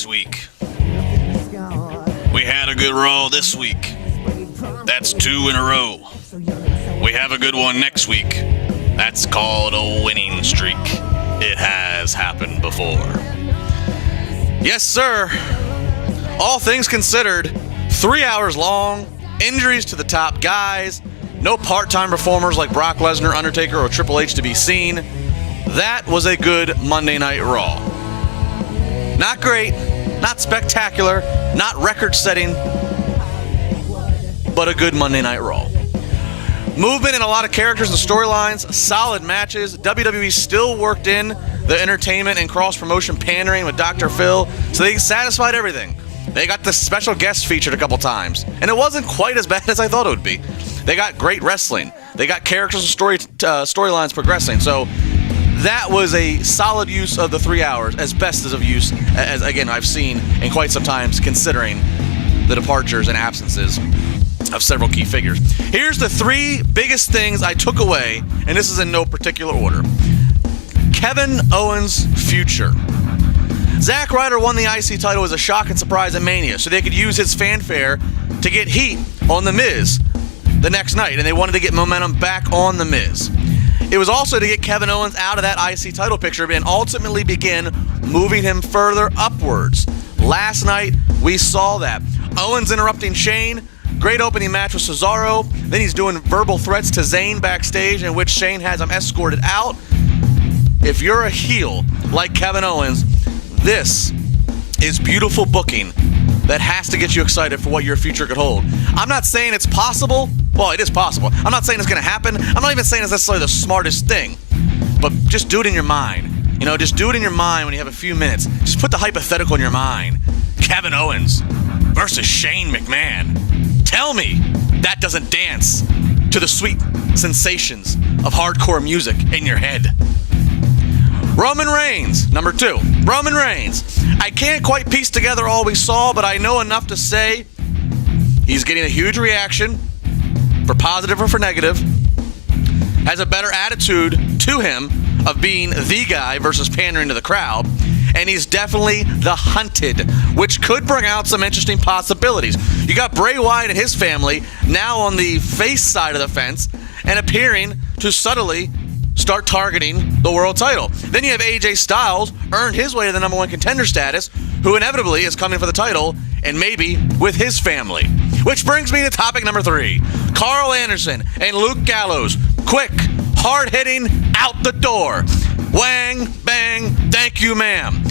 last week. We had a good Raw this week. That's 2 in a row. We have a good one next week. That's called a winning streak. It has happened before. Yes, sir. All things considered, 3 hours long, injuries to the top guys, no part-time performers like Brock Lesnar, Undertaker, or Triple H to be seen. That was a good Monday Night Raw. Not great, not spectacular, not record-setting, but a good Monday Night Raw. Movement in a lot of characters and storylines, solid matches. WWE still worked in the entertainment and cross-promotion pandering with Dr. Phil, so they satisfied everything. They got the special guest featured a couple times, and it wasn't quite as bad as I thought it would be. They got great wrestling. They got characters and storylines progressing, so that was a solid use of the 3 hours, as best as of use as again I've seen in quite some times, considering the departures and absences of several key figures. Here's the 3 biggest things I took away, and this is in no particular order. Kevin Owens' future. Zack Ryder won the IC title as a shock and surprise at Mania, so they could use his fanfare to get heat on The Miz the next night, and they wanted to get momentum back on The Miz. It was also to get Kevin Owens out of that IC title picture and ultimately begin moving him further upwards. Last night, we saw that. Owens interrupting Shane. Great opening match with Cesaro. Then he's doing verbal threats to Zayn backstage, in which Shane has him escorted out. If you're a heel like Kevin Owens, this is beautiful booking that has to get you excited for what your future could hold. I'm not saying it's possible. Well, it is possible. I'm not saying it's going to happen. I'm not even saying it's necessarily the smartest thing. But just do it in your mind. You know, just do it in your mind when you have a few minutes. Just put the hypothetical in your mind. Kevin Owens versus Shane McMahon. Tell me that doesn't dance to the sweet sensations of hardcore music in your head. Roman Reigns, number 2. Roman Reigns. I can't quite piece together all we saw, but I know enough to say he's getting a huge reaction, for positive or for negative. Has a better attitude to him of being the guy versus pandering to the crowd. And he's definitely the hunted, which could bring out some interesting possibilities. You got Bray Wyatt and his family now on the face side of the fence and appearing to subtly start targeting the world title. Then you have AJ Styles, earned his way to the number 1 contender status, who inevitably is coming for the title, and maybe with his family. Which brings me to topic number 3. Carl Anderson and Luke Gallows. Quick, hard-hitting, out the door. Wang, bang, thank you, ma'am.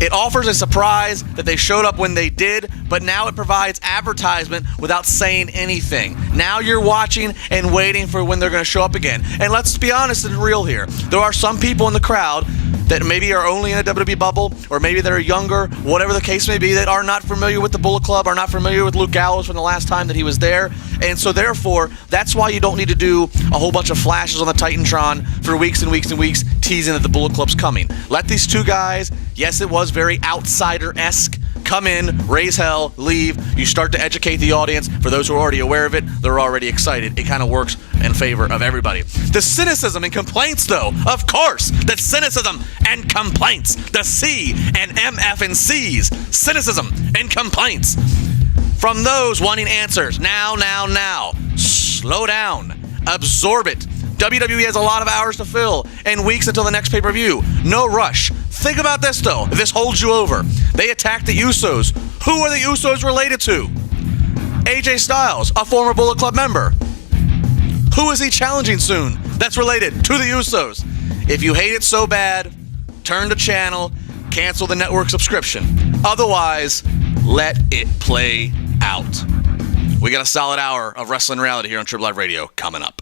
It offers a surprise that they showed up when they did, but now it provides advertisement without saying anything. Now you're watching and waiting for when they're going to show up again. And let's be honest and real here. There are some people in the crowd that maybe are only in a WWE bubble, or maybe that are younger, whatever the case may be, that are not familiar with the Bullet Club, are not familiar with Luke Gallows from the last time that he was there. And so therefore, that's why you don't need to do a whole bunch of flashes on the Titantron for weeks and weeks and weeks, teasing that the Bullet Club's coming. Let these 2 guys, yes, it was very outsider-esque, come in, raise hell, leave. You start to educate the audience. For those who are already aware of it, they're already excited. It kind of works in favor of everybody. The cynicism and complaints, though, of course, the cynicism and complaints, the C and MF and C's, cynicism and complaints from those wanting answers. Now. Slow down. Absorb it. WWE has a lot of hours to fill and weeks until the next pay-per-view. No rush. Think about this, though. If this holds you over. They attacked the Usos. Who are the Usos related to? AJ Styles, a former Bullet Club member. Who is he challenging soon that's related to the Usos? If you hate it so bad, turn the channel, cancel the network subscription. Otherwise, let it play out. We got a solid hour of wrestling reality here on TribLIVE Radio coming up.